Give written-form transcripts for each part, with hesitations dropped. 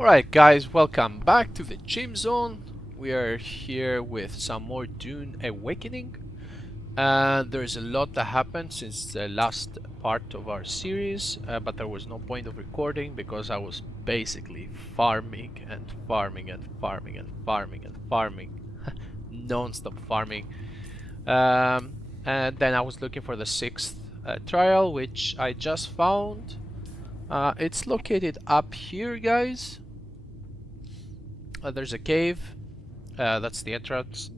Alright guys, welcome back to the gym zone. We are here with some more Dune Awakening. There's a lot that happened since the last part of our series, but there was no point of recording because I was basically farming and farming and farming and farming and farming. Non-stop farming. And then I was looking for the 6th trial, which I just found. It's located up here, guys. There's a cave. That's the entrance.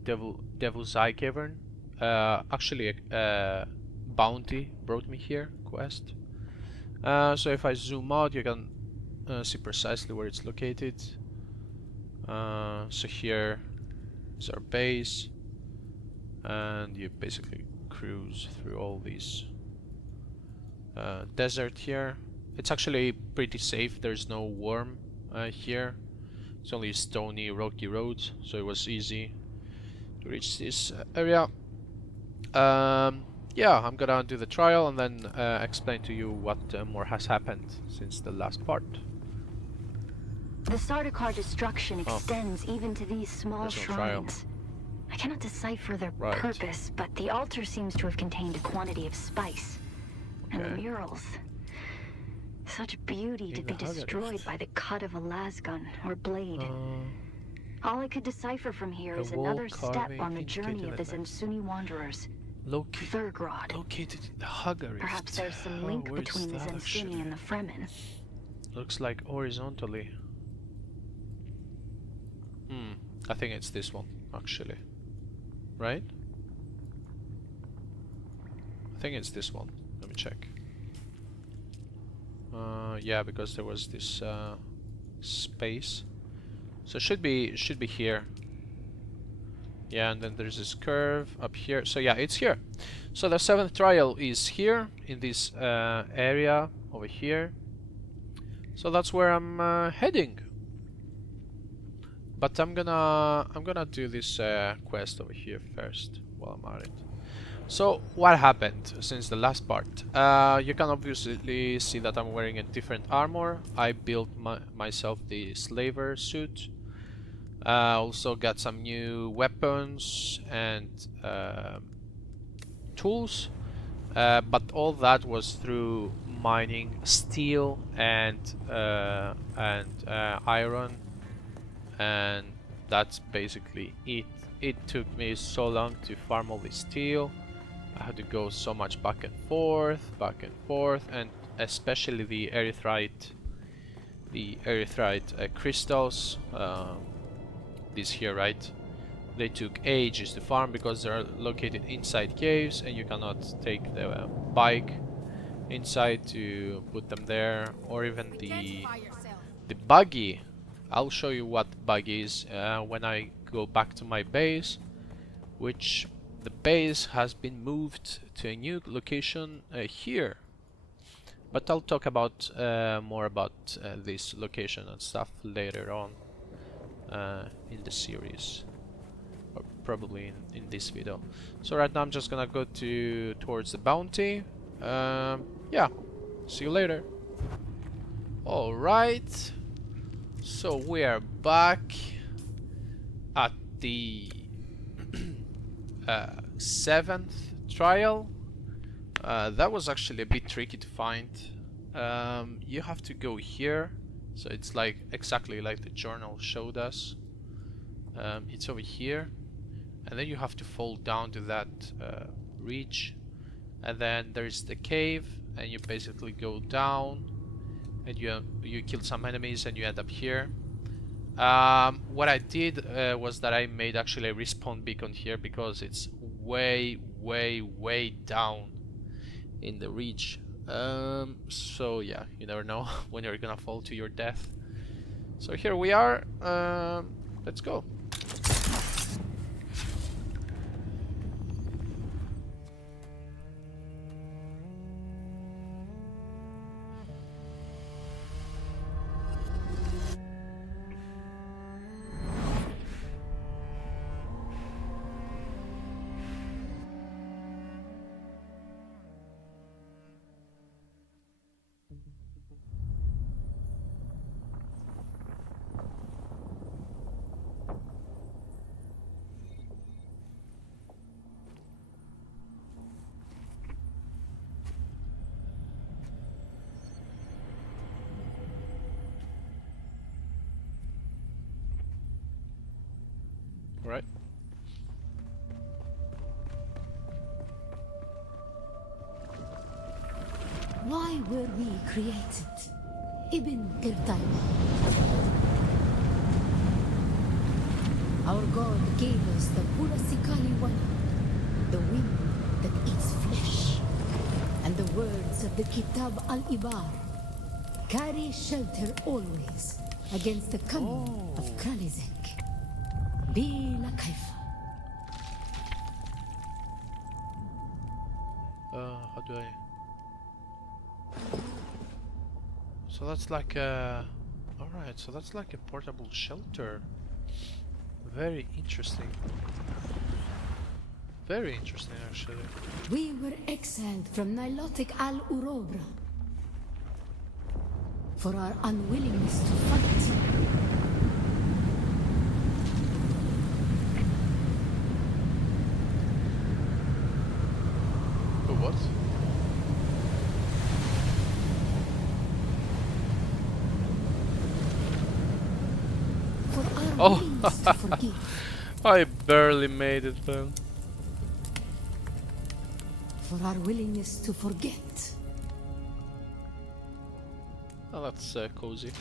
Devil's Eye Cavern. Actually, a bounty brought me here. Quest. So if I zoom out, you can see precisely where it's located. So here is our base, and you basically cruise through all these desert here. It's actually pretty safe. There's no worm here. It's only stony, rocky roads, so it was easy to reach this area. Yeah, I'm gonna do the trial and then explain to you what more has happened since the last part. The Sardaukar destruction extends even to these small shrines. I cannot decipher their purpose, but the altar seems to have contained a quantity of spice. And the murals. Such beauty to be destroyed by the cut of a lasgun or blade. All I could decipher from here is another step on the journey of the Zensuni wanderers. Thurgrod. Located in the Hugger. Perhaps there's some link between the Zensuni and the Fremen. Looks like horizontally. I think it's this one, actually. Right? I think it's this one. Let me check. Yeah, because there was this space, so it should be here. Yeah, and then there's this curve up here. So yeah, it's here. So the 7th trial is here in this area over here. So that's where I'm heading. But I'm gonna do this quest over here first while I'm at it. So what happened since the last part? You can obviously see that I'm wearing a different armor. I built myself the slaver suit. Also got some new weapons and tools. But all that was through mining steel and iron, and that's basically it. It took me so long to farm all this steel. I had to go so much back and forth, and especially the erythrite crystals, these here, right? They took ages to farm because they're located inside caves, and you cannot take the bike inside to put them there, or even the buggy. I'll show you what buggy is when I go back to my base, which the base has been moved to a new location here, but I'll talk about more about this location and stuff later on in the series, or probably in this video. So right now I'm just gonna go towards the bounty. Yeah, see you later. All right, so we are back at the 7th trial. That was actually a bit tricky to find. You have to go here, so it's like exactly like the journal showed us. It's over here, and then you have to fall down to that ridge, and then there's the cave, and you basically go down, and you kill some enemies, and you end up here. What I did was that I made actually a respawn beacon here because it's way down in the ridge. So yeah, you never know when you're gonna fall to your death. So here we are. Let's go. Right. Why were we created? Ibn Qirtayba. Our God gave us the Pulasikali Wana, the wind that eats flesh, and the words of the Kitab al-Ibar. Carry shelter always against the coming of Kralizek. Bila kaifa. How do I... So that's like a... Alright, so that's like a portable shelter. Very interesting. Very interesting, actually. We were exiled from Nilotic al-Urobra for our unwillingness to fight. For what? For our Oh. willingness to forgive. I barely made it then. For our willingness to forget. Oh, that's cozy.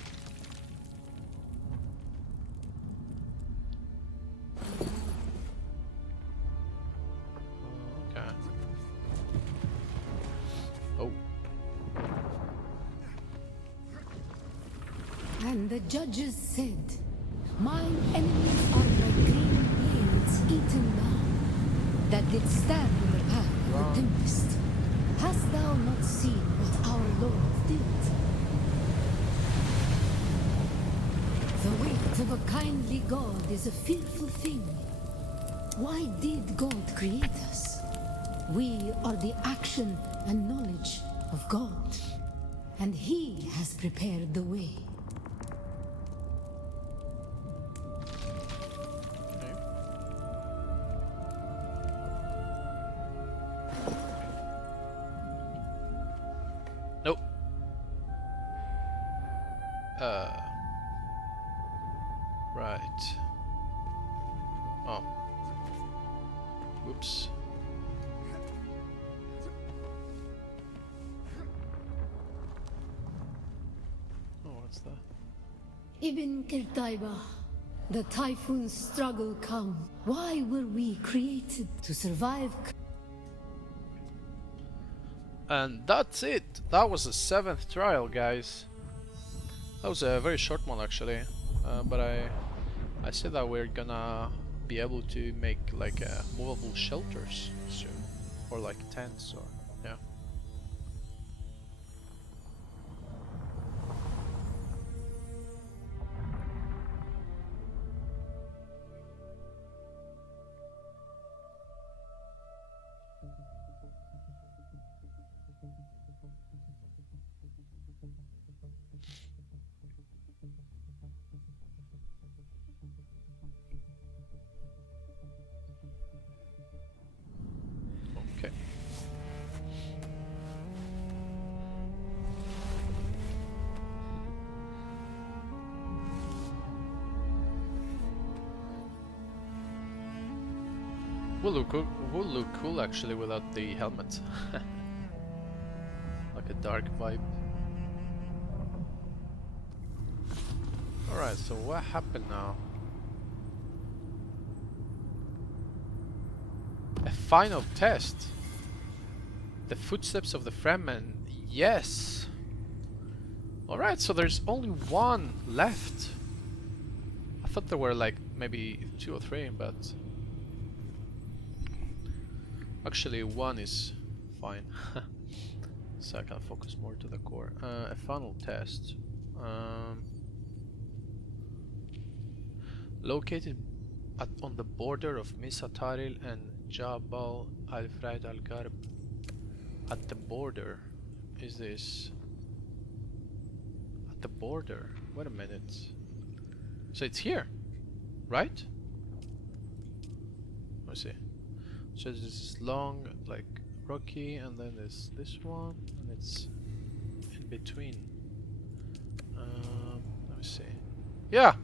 Okay. Oh. And the judges said, mine enemies are like green blades eaten down, that did stand in the path of the tempest. Hast thou not seen what our Lord did? The weight of a kindly God is a fearful thing. Why did God create us? We are the action and knowledge of God, and He has prepared the way. Nope. Right. Oh. Whoops. Oh, what's that? Ibn Qirtayba, the typhoon's struggle come. Why were we created to survive? And that's it. That was the 7th trial, guys. That was a very short one, actually. But I said that we're gonna be able to make like movable shelters soon, or like tents, or yeah. Okay. Will look cool actually without the helmet. Like a dark vibe. Alright, so what happened now? A final test. The footsteps of the Fremen. Yes. Alright, so there's only one left. I thought there were like maybe 2 or 3, but actually one is fine. So I can focus more to the core. A final test. Located on the border of Misataril and Jabal al-Fraid al-Garb. At the border. Is this... At the border? Wait a minute. So it's here, right? Let's see. So this is long, like rocky, and then there's this one, and it's in between. Let me see. Yeah!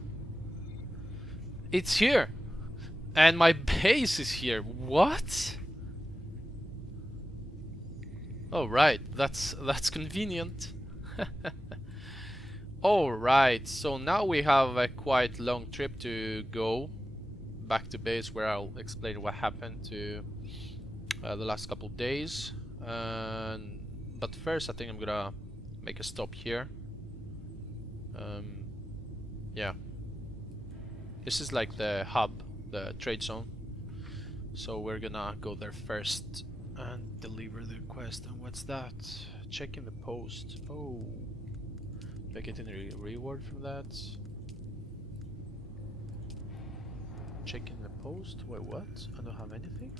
It's here! And my base is here. What? Oh right, that's convenient. Alright, so now we have a quite long trip to go back to base, where I'll explain what happened to the last couple of days. But first I think I'm gonna make a stop here. Yeah. This is like the hub, the trade zone. So we're gonna go there first and deliver the quest. And what's that? Checking the post. Oh. Do I get any reward from that? Checking the post? Wait, what? I don't have anything?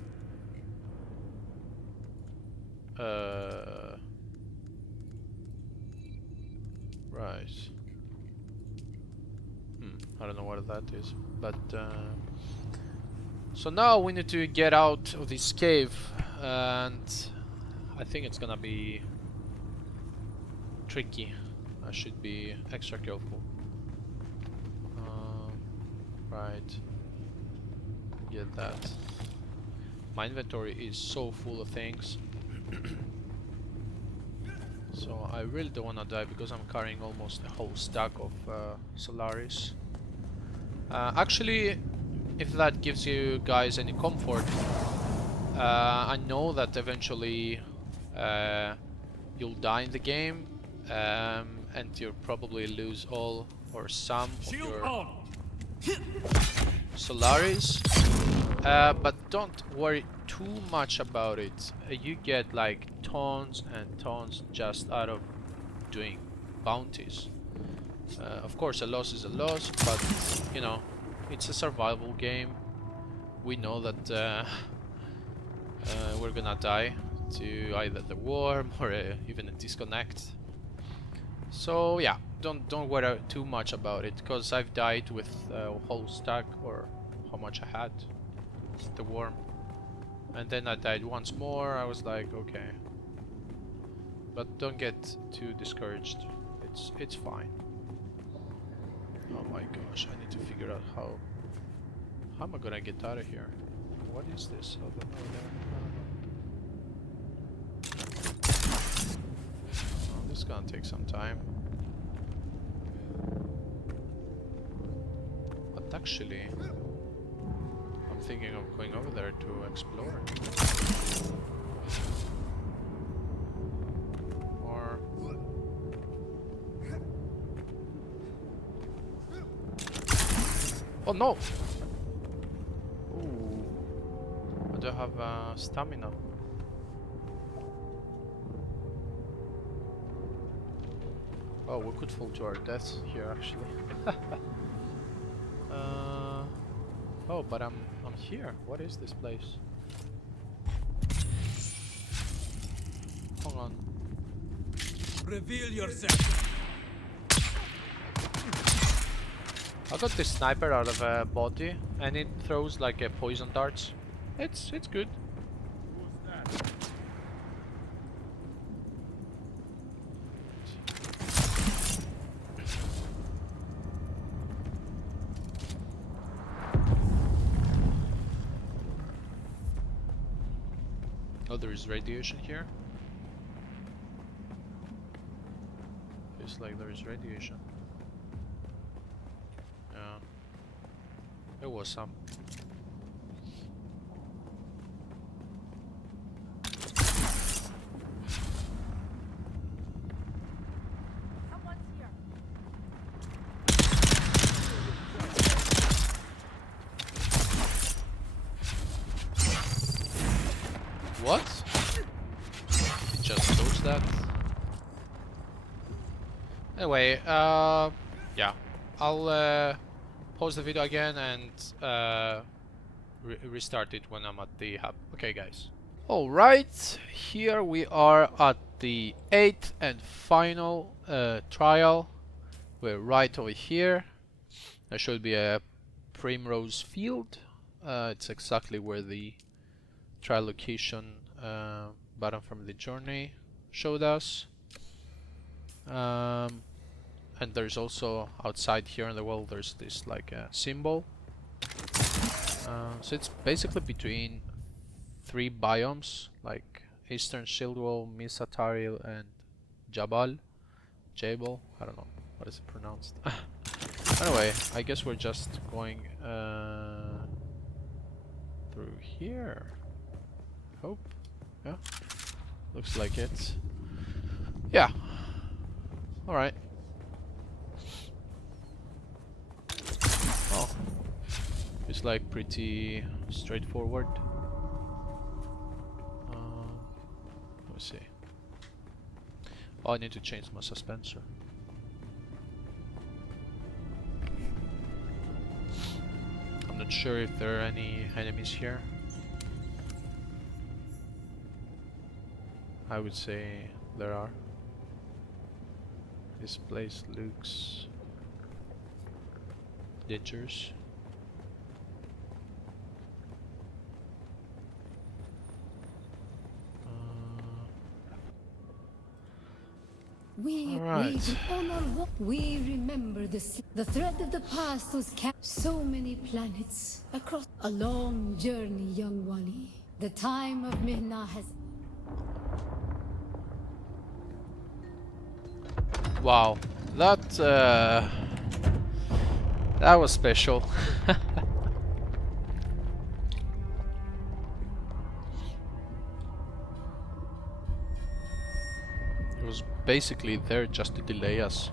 Right. I don't know what that is, but so now we need to get out of this cave, and I think it's gonna be tricky. I should be extra careful. Right. Get that. My inventory is so full of things. So I really don't want to die, because I'm carrying almost a whole stack of Solaris. Actually, if that gives you guys any comfort, I know that eventually you'll die in the game, and you'll probably lose all or some of your Solaris, but don't worry too much about it. You get like tons and tons just out of doing bounties. Of course a loss is a loss, but you know, it's a survival game. We know that we're gonna die to either the worm or even a disconnect. So yeah, don't worry too much about it, because I've died with a whole stack, or how much I had, the worm, and then I died once more. I was like, okay, but don't get too discouraged. It's fine. Oh my gosh, I need to figure out how am I gonna get out of here? What is this? Oh, this is gonna take some time. But actually, I'm thinking of going over there to explore. Or oh no! Ooh, I don't have stamina. Oh, we could fall to our deaths here actually. Oh, but I'm here. What is this place? Hold on. Reveal yourself. I got this sniper out of a body, and it throws like a poison darts. It's good. Who's that? Oh, there is radiation here. It's like there is radiation. Yeah, there was some. Someone's here. What? He just dodged that. Anyway, yeah, I'll pause the video again and restart it when I'm at the hub. Okay, guys. Alright, here we are at the 8th and final trial. We're right over here. There should be a primrose field. It's exactly where the trial location button from the journey showed us. And there's also outside here in the wall, there's this like symbol. So it's basically between 3 biomes, like Eastern Shieldwall, Misataril, and Jabal. Jabal? I don't know. What is it pronounced? Anyway, I guess we're just going through here. Hope. Yeah. Looks like it. Yeah. Alright. Oh. It's like pretty straightforward. Let me see. Oh, I need to change my suspensor. I'm not sure if there are any enemies here. I would say there are. This place looks dangerous. We remember the thread of the past was kept so many planets across a long journey, young Wali. The time of Mihna has. Wow, that was special. It was basically there just to delay us.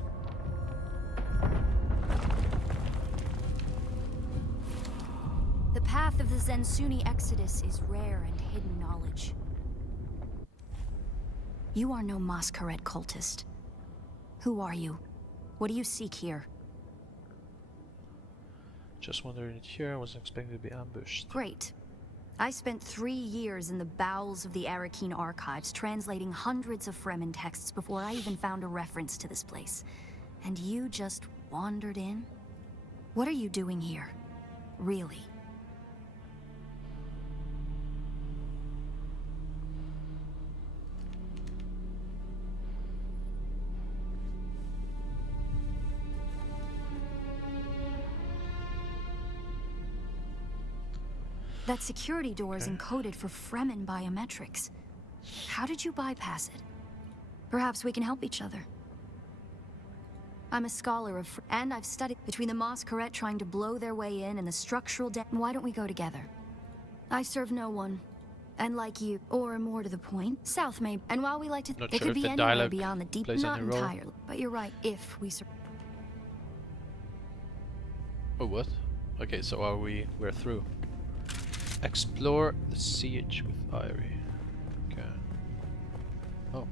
The path of the Zensuni Exodus is rare and hidden knowledge. You are no Masquerade cultist. Who are you? What do you seek here? Just wandering here, I wasn't expecting to be ambushed. Great. I spent 3 years in the bowels of the Arrakeen archives translating hundreds of Fremen texts before I even found a reference to this place. And you just wandered in? What are you doing here? Really? That security door is encoded for Fremen biometrics. How did you bypass it? Perhaps we can help each other. I'm a scholar of and I've studied between the Masquerade trying to blow their way in and the structural why don't we go together? I serve no one. And like you, or more to the point, South may. And while we like to, Not it sure could if be the anywhere dialogue beyond the deep. plays Not any role. entirely, but you're right. If we Oh, what? Okay, so we're through. Explore the siege with Irie. Okay. Oh.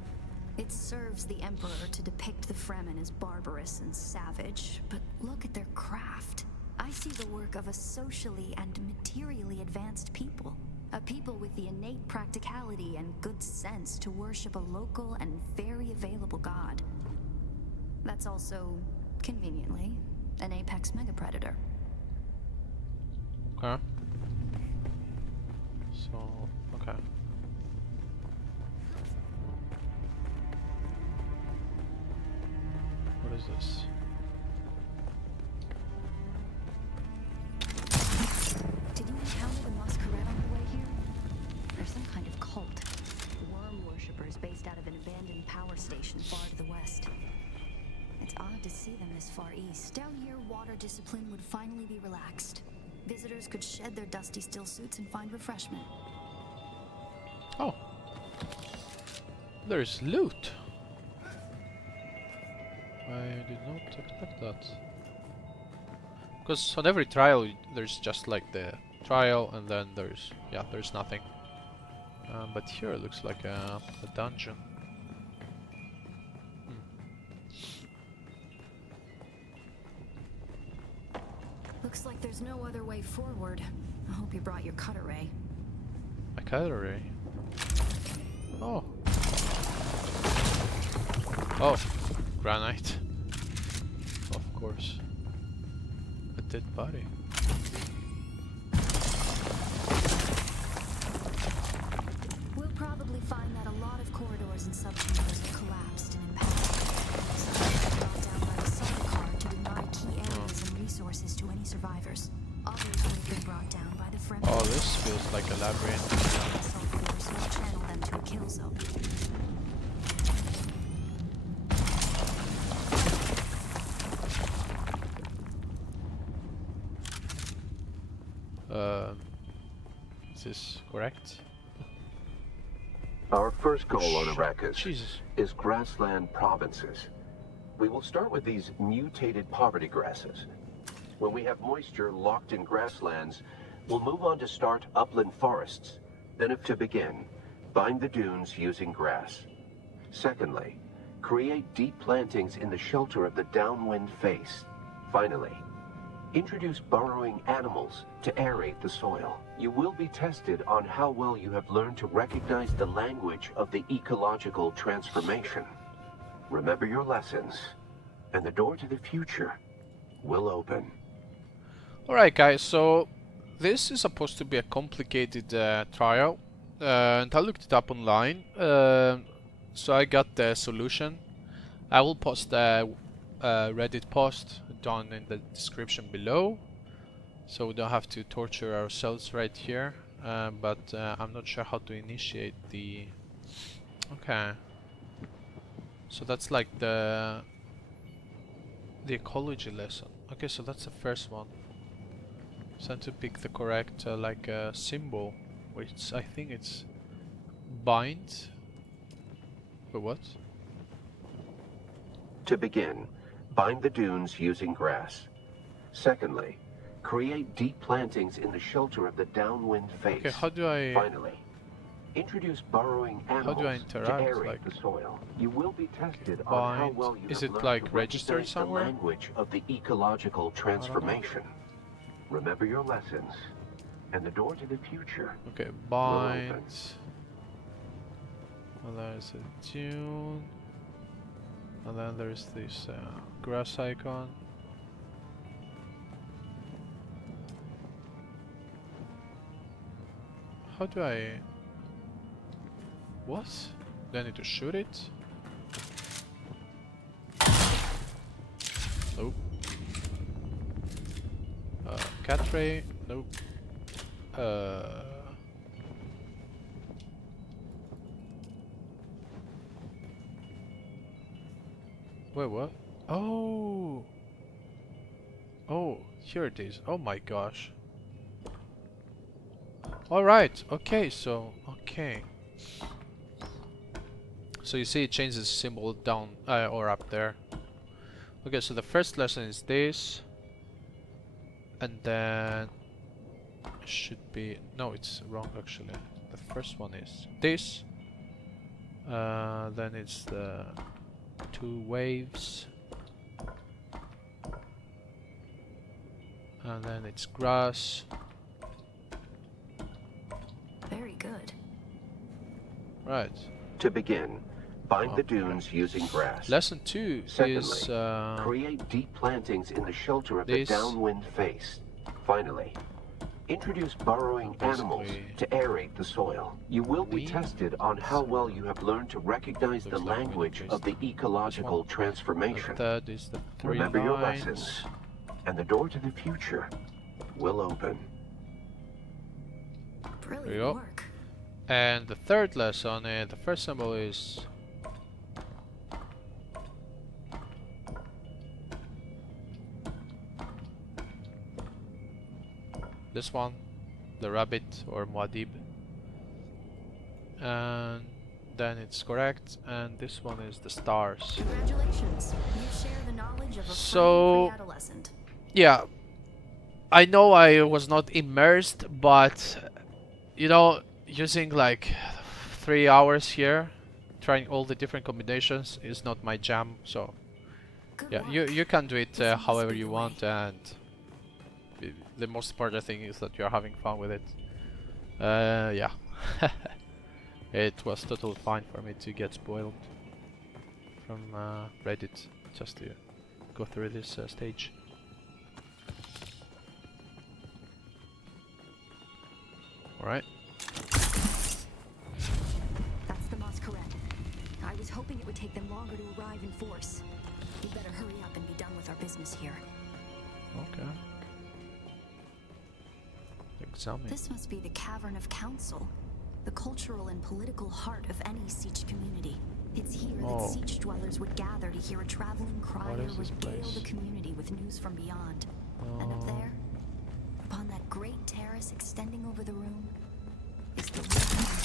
It serves the Emperor to depict the Fremen as barbarous and savage, but look at their craft. I see the work of a socially and materially advanced people. A people with the innate practicality and good sense to worship a local and very available god. That's also, conveniently, an apex megapredator. Okay. So, okay. What is this? Did you encounter the Masquerade on the way here? They're some kind of cult. Worm worshippers based out of an abandoned power station far to the west. It's odd to see them this far east. Down here, water discipline would finally be relaxed. Visitors could shed their dusty still suits and find refreshment. Oh. There's loot. I did not expect that. Because on every trial there's just like the trial and then there's nothing. But here it looks like a dungeon. Looks like there's no other way forward. I hope you brought your cutter ray. A cutter ray? Oh. Oh, granite. Of course. A dead body. We'll probably find that a lot of corridors and subchambers have collapsed and impacted. Some have been brought down by the cyber card to deny key areas and resources to any survivors. Others would have been brought down by the Well, this feels like a labyrinth. Channel them to a kill zone. Is this correct? Our first goal on Arrakis Jesus. is grassland provinces. We will start with these mutated poverty grasses. When we have moisture locked in grasslands, we'll move on to start upland forests. Then if to begin, bind the dunes using grass. Secondly, create deep plantings in the shelter of the downwind face. Finally, introduce burrowing animals to aerate the soil. You will be tested on how well you have learned to recognize the language of the ecological transformation. Remember your lessons, and the door to the future will open. Alright guys, so this is supposed to be a complicated trial, and I looked it up online, so I got the solution. I will post a Reddit post down in the description below, so we don't have to torture ourselves right here, but I'm not sure how to initiate the... Okay, so that's like the ecology lesson. Okay, so that's the first one. So to pick the correct symbol, which I think it's bind. For what? To begin, bind the dunes using grass. Secondly, create deep plantings in the shelter of the downwind face. Okay, how do I... Finally, introduce burrowing animals to interact, aerate like... the soil. You will be tested Okay, on how bind. well you Is have it learned like to registered recognize somewhere? the language of the ecological transformation. Remember your lessons, and the door to the future. Okay, bind. And there's a dune. And then there's this grass icon. How do I... What? Do I need to shoot it? Nope. Cat ray? Nope. Wait, what? Oh! Oh, here it is. Oh my gosh. Alright, okay, so, okay. So you see it changes the symbol down, or up there. Okay, so the first lesson is this. And then... should be... no, it's wrong actually. The first one is this. Then it's the... 2 waves. And then it's grass. Very good. Right. To begin, bind the dunes using grass. Lesson 2 Secondly, is create deep plantings in the shelter of this. the downwind face. Finally, introduce burrowing animals to aerate the soil. You will be tested on how well you have learned to recognize the language of the ecological transformation. That is the 3 Remember your lines. lessons, and the door to the future will open. Brilliant work. And the third lesson, the first symbol is this one, the rabbit or Muad'Dib, and then it's correct, and this one is the stars. Congratulations, you share the knowledge of a So, pre-adolescent. yeah, I know I was not immersed, but you know, using like 3 hours here, trying all the different combinations is not my jam. So yeah, you can do it however you want, and the most important thing is that you're having fun with it. Yeah. It was totally fine for me to get spoiled from Reddit just to go through this stage. Alright. That's the masquerade. I was hoping it would take them longer to arrive in force. We better hurry up and be done with our business here. Okay. The Examine. This must be the Cavern of Council, the cultural and political heart of any siege community. It's here that siege dwellers would gather to hear a traveling crier regale the community with news from beyond. And up there, upon that great terrace extending over the room, is the room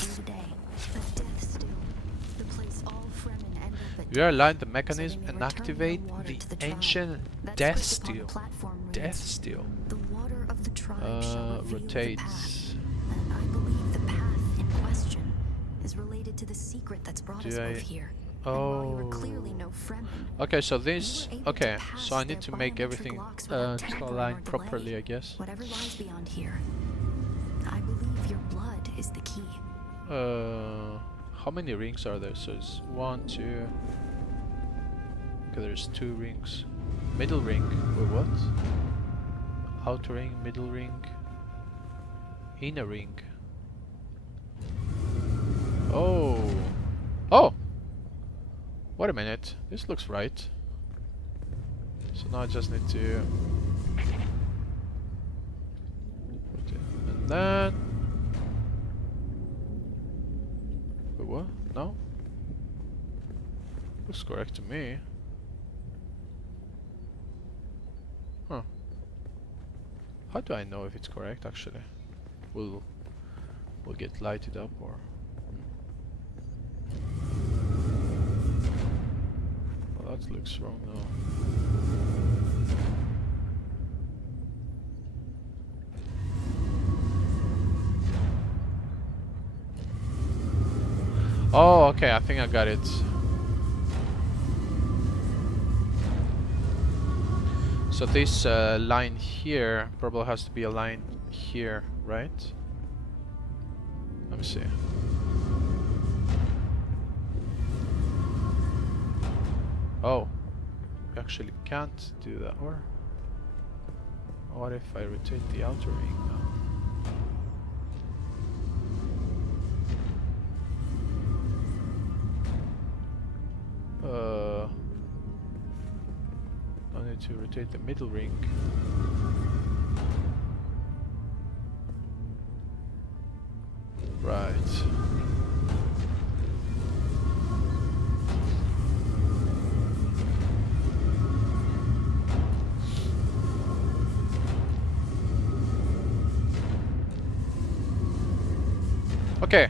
here today. A death still, the place all Fremen end up at. You align the mechanism and activate the ancient death steel. Death steel. The water of the tribe shall reveal the path. Rotates. And I believe the path in question is related to the secret that's brought us both here. And while you were clearly no Fremen, Okay, so this. Okay, so I need to make everything aligned properly, I guess. whatever lies beyond here, I believe your blood is the key. How many rings are there? So it's 1, 2. Okay, there's 2 rings. Middle ring. Wait, what? Outer ring, middle ring, inner ring. Oh. Oh! Wait a minute. This looks right. So now I just need to. And then. Wait, what? No? Looks correct to me. Huh. How do I know if it's correct actually? Will get lighted up or well, that looks wrong now. Oh, okay, I think I got it. So this line here probably has to be a line here, right? Let me see. Oh, we actually can't do that. Or what if I rotate the outer ring now? I need to rotate the middle ring. Right. Okay,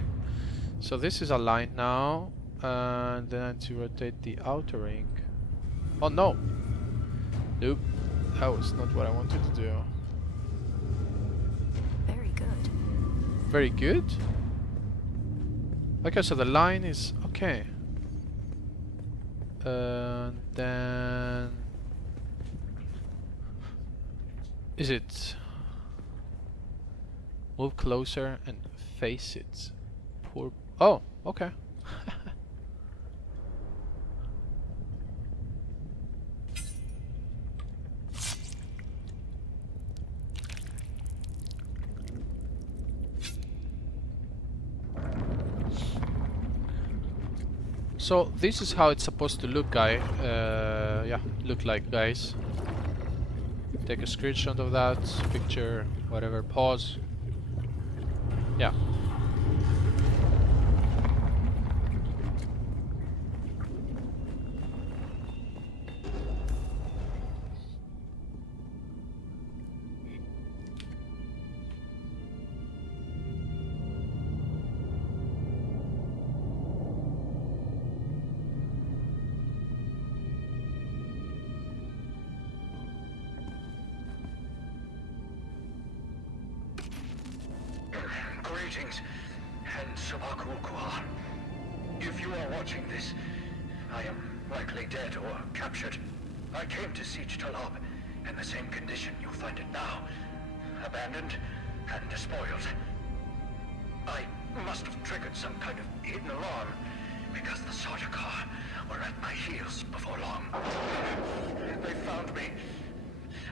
so this is aligned now, and then I need to rotate the outer ring. Oh no! Nope, that was not what I wanted to do. Very good. Very good? Okay, so the line is okay. Then is it move closer and face it? Poor. Oh, okay. So this is how it's supposed to look, yeah, look like, guys. Take a screenshot of that picture, whatever. Pause. Yeah. Greetings, and Sabakul. If you are watching this, I am likely dead or captured. I came to Siege Talab in the same condition you'll find it now. Abandoned and despoiled. I must have triggered some kind of hidden alarm, because the Sardaukar were at my heels before long. They found me.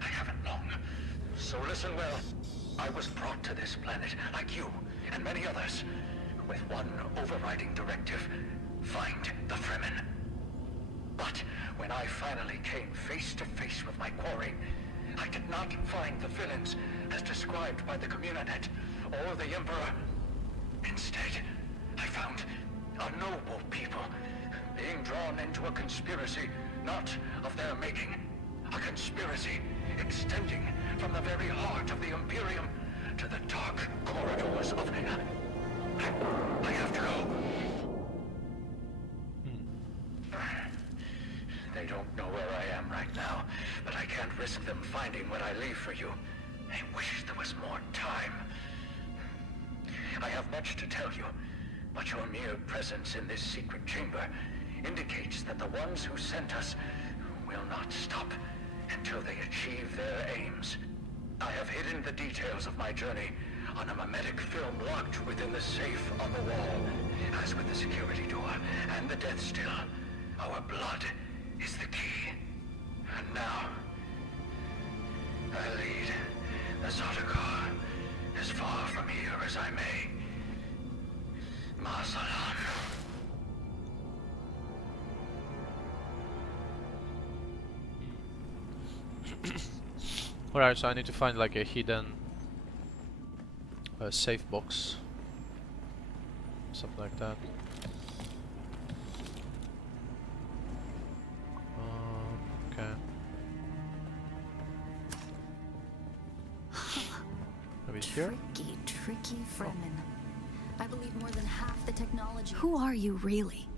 I haven't long, so listen well. I was brought to this planet, like you and many others, with one overriding directive: find the Fremen. But when I finally came face to face with my quarry, I did not find the villains as described by the Communinet or the Emperor. Instead, I found a noble people being drawn into a conspiracy not of their making. A conspiracy extending from the very heart of the Imperium to the dark corridors of... I have to go. They don't know where I am right now, but I can't risk them finding what I leave for you. I wish there was more time. I have much to tell you, but your mere presence in this secret chamber indicates that the ones who sent us will not stop until they achieve their aims. I have hidden the details of my journey on a mimetic film locked within the safe on the wall. As with the security door and the death still, our blood is the key. And now, I lead the Sardaukar as far from here as I may. Masalam. Alright, so I need to find like a hidden safe box. Something like that. Okay. Maybe here? Tricky Fremen. I believe more than half the technology. Who are you really?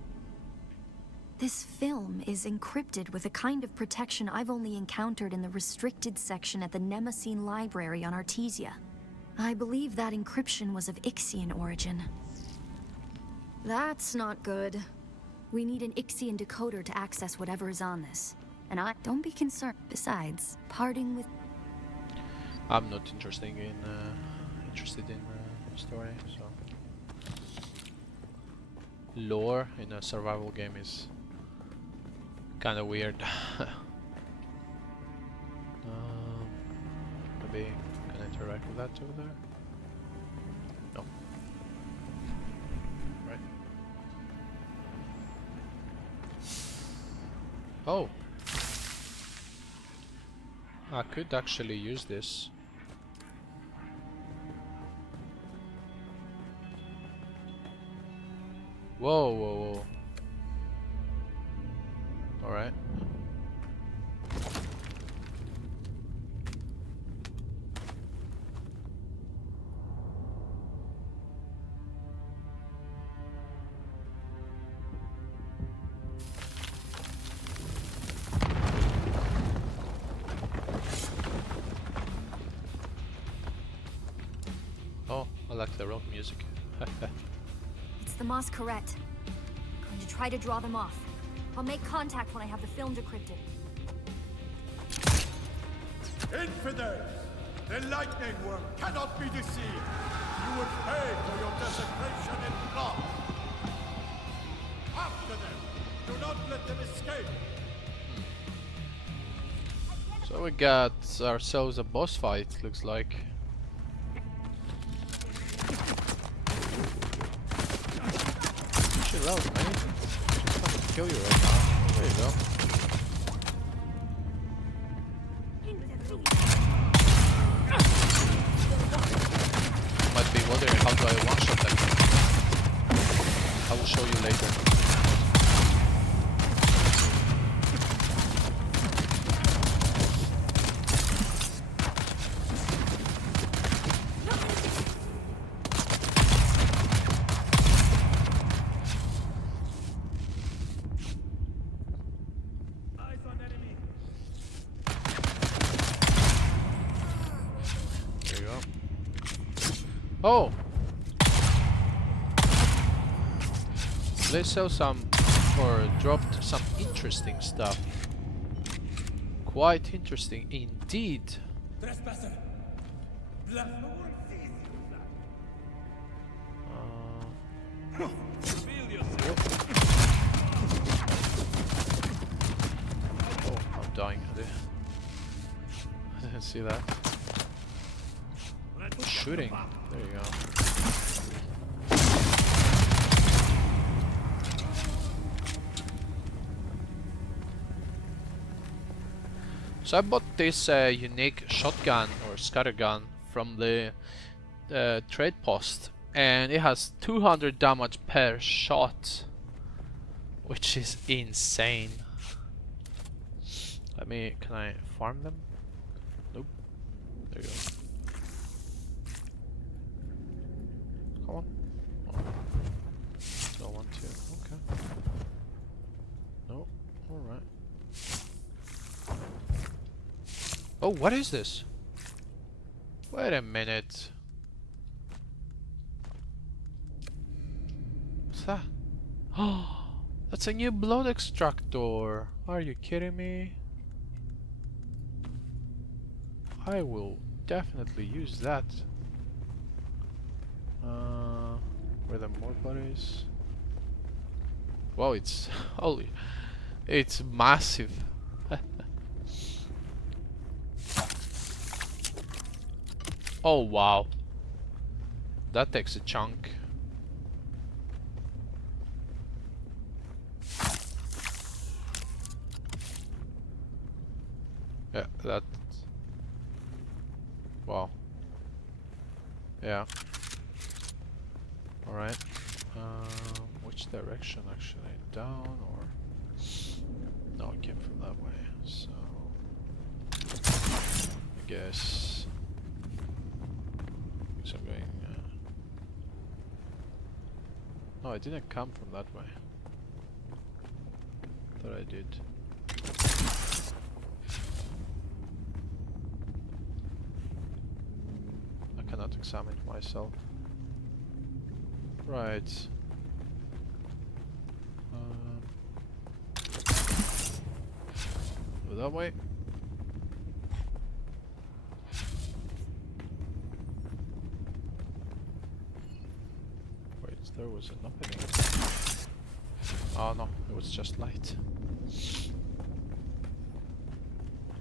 This film is encrypted with a kind of protection I've only encountered in the restricted section at the Nemesine Library on Artesia. I believe that encryption was of Ixian origin. That's not good. We need an Ixian decoder to access whatever is on this. And don't be concerned. Besides, parting with... I'm not interested in story, so... Lore in a survival game is kind of weird. Maybe can I interact with that over there? No. Right. Oh! I could actually use this. Whoa, whoa, whoa. Alright. Oh, I like the rock music. It's the Masquerade. I'm going to try to draw them off. I'll make contact when I have the film decrypted. Infidels! The lightning worm cannot be deceived! You will pay for your desecration in blood! After them! Do not let them escape! So we got ourselves a boss fight, looks like. Chill out, man. Just want to kill you right now. There you go. You might be wondering how do I one-shot them. I will show you later. Oh! They sell some, or dropped some interesting stuff. Quite interesting indeed. Trespasser! Reveal yourself! Oh, I'm dying. I didn't see that. Who's shooting? There you go. So I bought this unique shotgun or scattergun from the trade post, and it has 200 damage per shot, which is insane. Can I farm them? Nope. There you go. Come on. Oh. Don't want to. Okay. No. Alright. Oh, what is this? Wait a minute. What's that? Oh, that's a new blood extractor. Are you kidding me? I will definitely use that. Where the more bodies? Wow, it's holy, it's massive. Oh wow, that takes a chunk. Yeah, that. Wow. Yeah. Alright. Which direction actually? Down or? No, it came from that way. So I guess I'm going. No, it didn't come from that way. Thought I did. I cannot examine myself. Right. Go that way. Wait, there was an opening. Oh no, it was just light.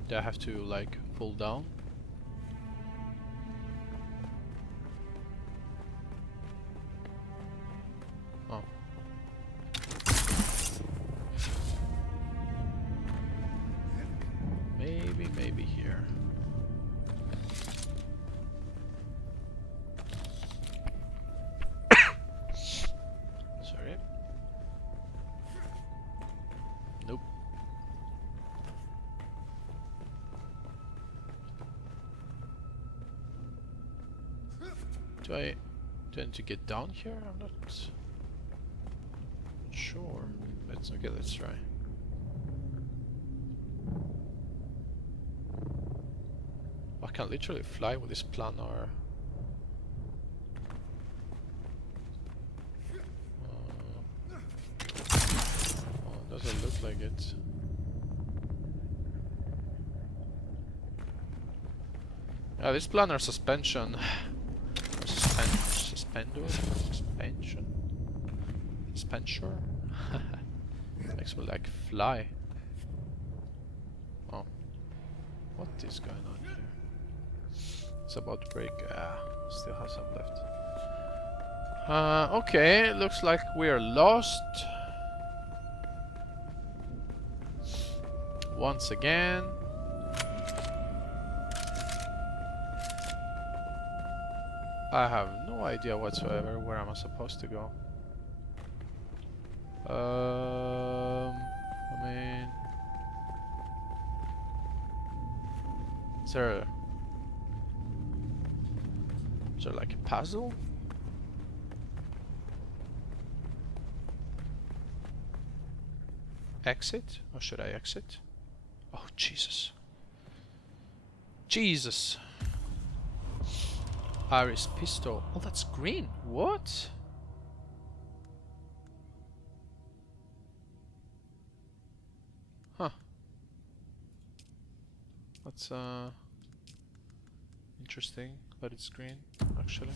Do I have to like pull down? Oh. Maybe here. Sorry. Nope. Do I need to get down here? I'm not sure. Let's try. I can literally fly with this planar. Doesn't look like it. Yeah, this planar suspension. Suspension? Makes me like fly. Oh. What is going on here? It's about to break. Still have some left. Okay, looks like we're lost. Once again. I have no idea whatsoever where am I supposed to go. I mean, is there like a puzzle? Exit? Or should I exit? Oh, Jesus. Jesus. Iris pistol. Oh, that's green. What? Huh. That's interesting that it's green, actually.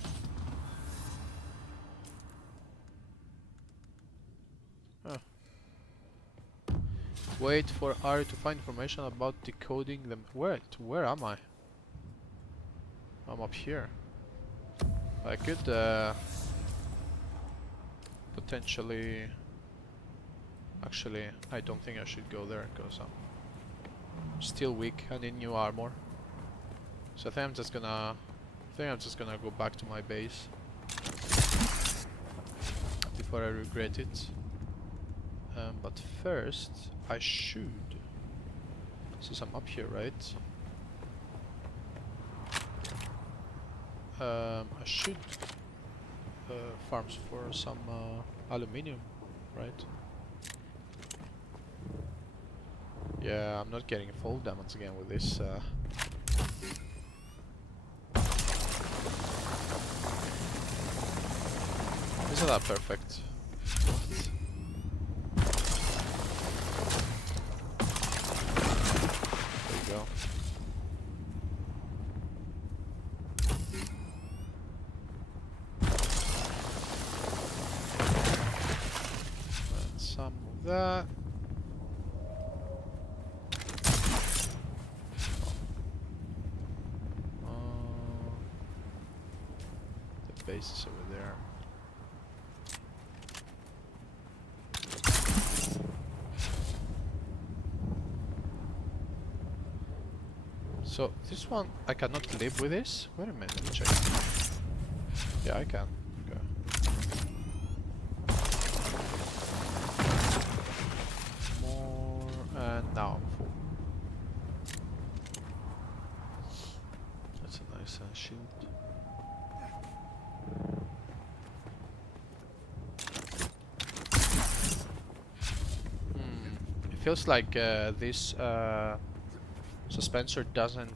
Huh. Wait for Ari to find information about decoding them. Where am I? I'm up here. I could potentially. Actually, I don't think I should go there because still weak. I need new armor. So I think I'm just gonna go back to my base before I regret it. But first I should, since I'm up here, right? I should farm for some aluminium, right? Yeah, I'm not getting full damage again with this. Isn't that perfect? There you go. And some of that. The base is over there. So this one, I cannot live with this? Wait a minute, let me check. Yeah, I can. Okay. More, and now I'm full. That's a nice shield. It feels like this Suspensor doesn't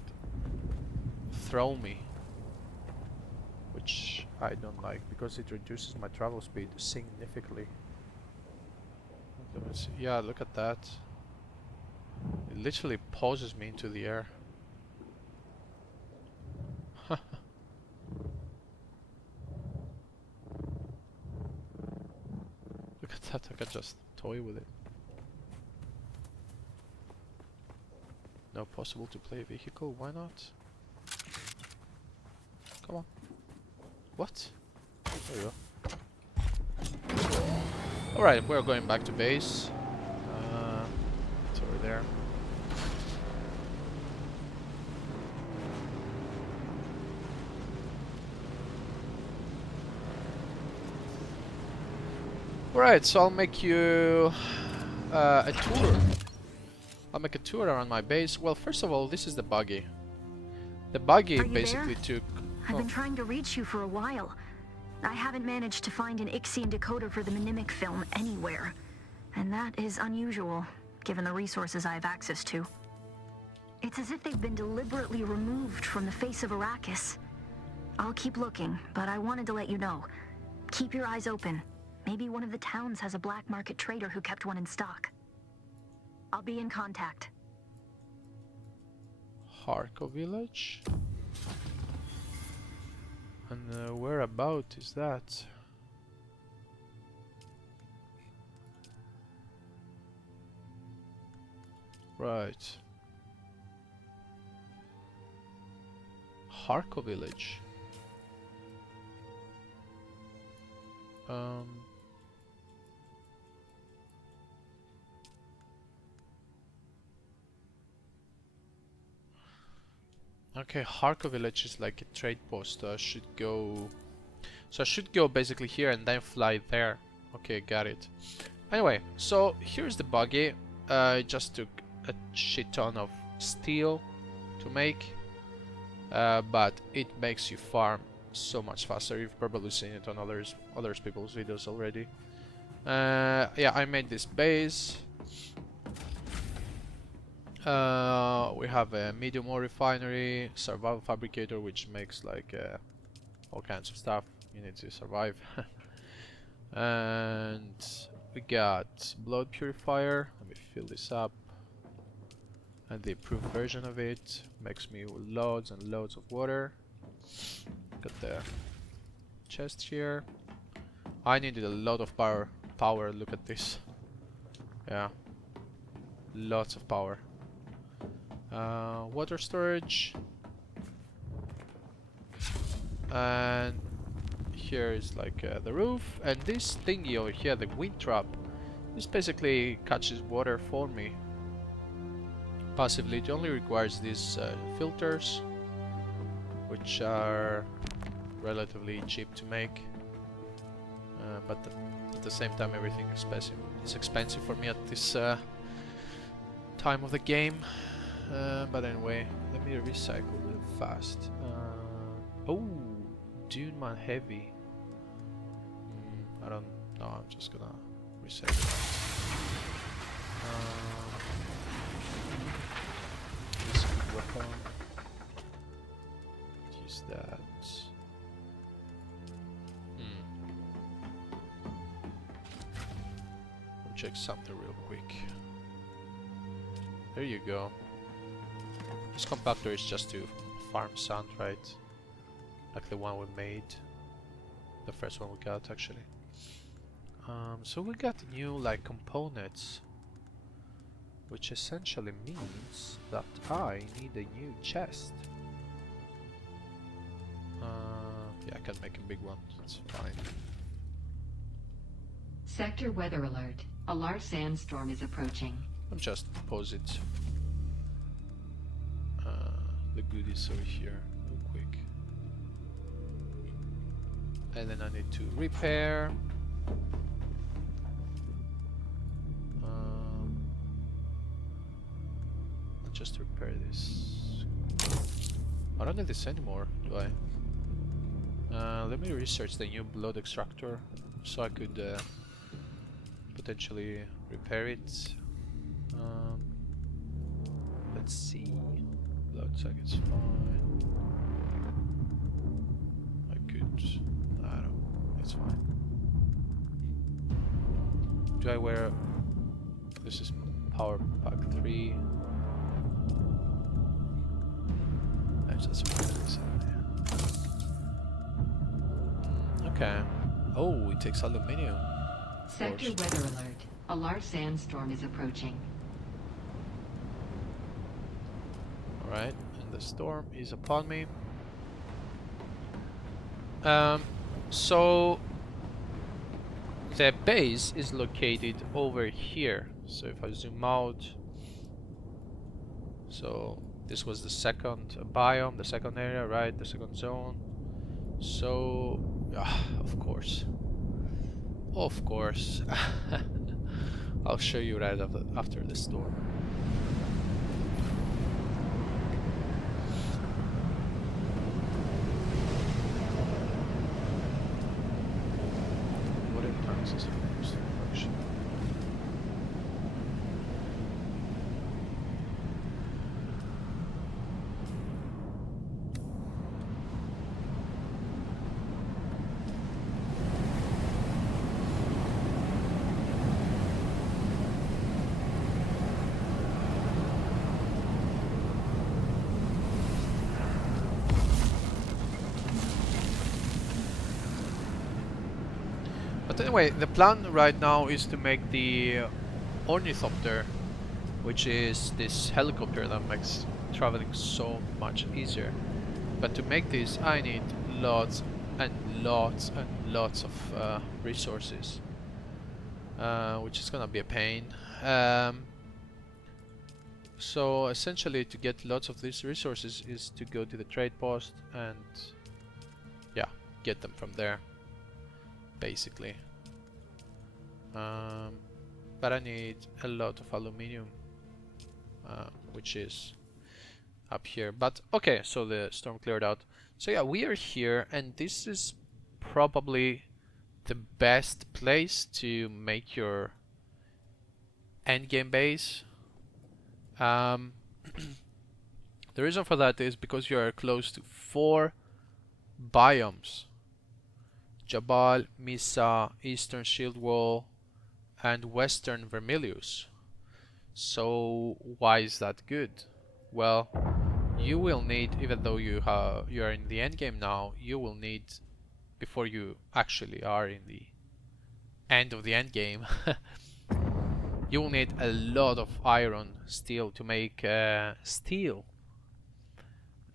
throw me, which I don't like because it reduces my travel speed significantly. Let's see. Yeah, look at that. It literally pauses me into the air. Look at that, I can just toy with it. No possible to play a vehicle, why not? Come on. What? There you go. Alright, we're going back to base. It's over there. Alright, so I'll make you a tour. I'll make a tour around my base. Well, first of all, this is the buggy. The buggy basically took... I've been trying to reach you for a while. I haven't managed to find an Ixian decoder for the Mnemic film anywhere. And that is unusual, given the resources I have access to. It's as if they've been deliberately removed from the face of Arrakis. I'll keep looking, but I wanted to let you know. Keep your eyes open. Maybe one of the towns has a black market trader who kept one in stock. I'll be in contact. Harkonnen village? And whereabout is that? Right. Harkonnen village. Okay, Harkonnen village is like a trade post. So I should go. So I should go basically here and then fly there. Okay, got it. Anyway, so here's the buggy. It just took a shit ton of steel to make, but it makes you farm so much faster. You've probably seen it on others people's videos already. Yeah, I made this base. We have a medium ore refinery, survival fabricator, which makes like all kinds of stuff you need to survive. And we got blood purifier. Let me fill this up. And the improved version of it makes me loads and loads of water. Got the chest here. I needed a lot of power. Look at this. Yeah, lots of power. Water storage. And here is like the roof. And this thingy over here, the wind trap, this basically catches water for me. Passively, it only requires these filters, which are relatively cheap to make, but at the same time everything is expensive for me at this time of the game. But anyway, let me recycle real fast. Oh, Dune Man Heavy. I don't know, I'm just gonna recycle that. This weapon. Use that. We'll check something real quick. There you go. This compactor is just to farm sand, right? Like the one we made. The first one we got, actually. So we got new, like, components. Which essentially means that I need a new chest. Yeah, I can make a big one. That's fine. Sector weather alert. A large sandstorm is approaching. I'll just pause it. The goodies over here, real quick. And then I need to repair. I'll just repair this. I don't need this anymore, do I? Let me research the new blood extractor so I could potentially repair it. Let's see. Looks like it's fine. I could. I don't. It's fine. Do I wear? This is power pack 3. Let's just wear this out. Okay. Oh, it takes aluminium. Sector weather alert. A large sandstorm is approaching. Alright, and the storm is upon me. So the base is located over here. So if I zoom out, so this was the second biome, the second area, right? The second zone. So of course, I'll show you right after the storm. But anyway, the plan right now is to make the ornithopter, which is this helicopter that makes traveling so much easier. But to make this, I need lots and lots and lots of resources, which is gonna be a pain. So essentially, to get lots of these resources is to go to the trade post and yeah, get them from there, basically. But I need a lot of aluminium, which is up here. But okay, so the storm cleared out. So yeah, we are here, and this is probably the best place to make your endgame base. The reason for that is because you are close to 4 biomes: Jabal, Misa, Eastern Shield Wall, and Western Vermilius. So why is that good? Well, you will need, even though you are in the end game now, you will need, before you actually are in the end of the end game, you will need a lot of iron steel to make steel.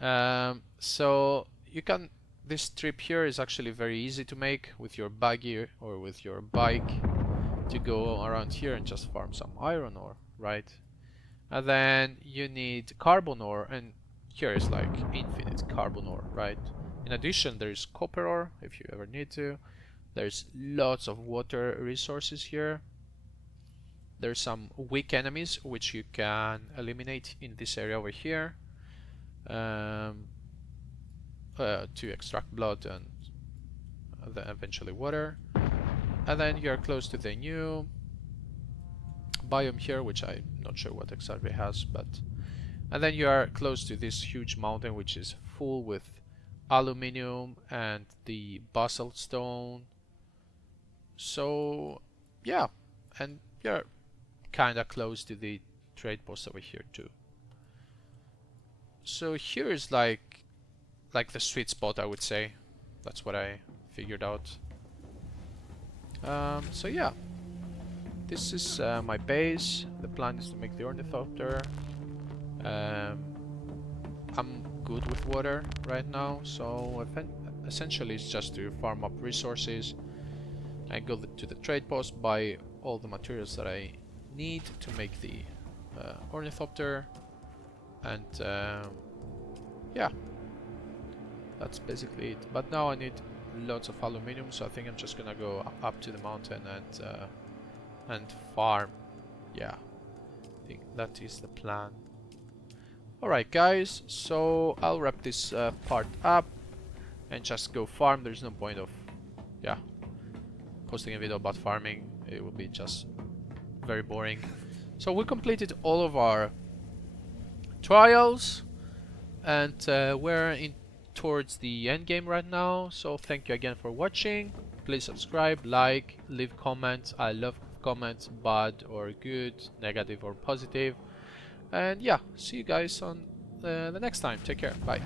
So you can. This trip here is actually very easy to make with your buggy or with your bike, to go around here and just farm some iron ore, right? And then you need carbon ore, and here is like infinite carbon ore, right? In addition, there's copper ore if you ever need to. There's lots of water resources here. There's some weak enemies which you can eliminate in this area over here to extract blood and then eventually water. And then you're close to the new biome here, which I'm not sure what exactly it has, but and then you are close to this huge mountain which is full with aluminium and the basalt stone. So yeah, and you're kinda close to the trade post over here too. So here is like the sweet spot, I would say. That's what I figured out. So yeah, this is my base. The plan is to make the ornithopter. I'm good with water right now, so essentially it's just to farm up resources and go to the trade post, buy all the materials that I need to make the ornithopter, and yeah, that's basically it. But now I need lots of aluminium, so I think I'm just gonna go up to the mountain and farm. Yeah, I think that is the plan. Alright guys, so I'll wrap this part up and just go farm. There's no point of posting a video about farming. It will be just very boring. So we completed all of our trials, and we're in towards the end game right now. So thank you again for watching. Please subscribe, like, leave comments. I love comments, bad or good, negative or positive. And yeah, see you guys on the next time. Take care. Bye.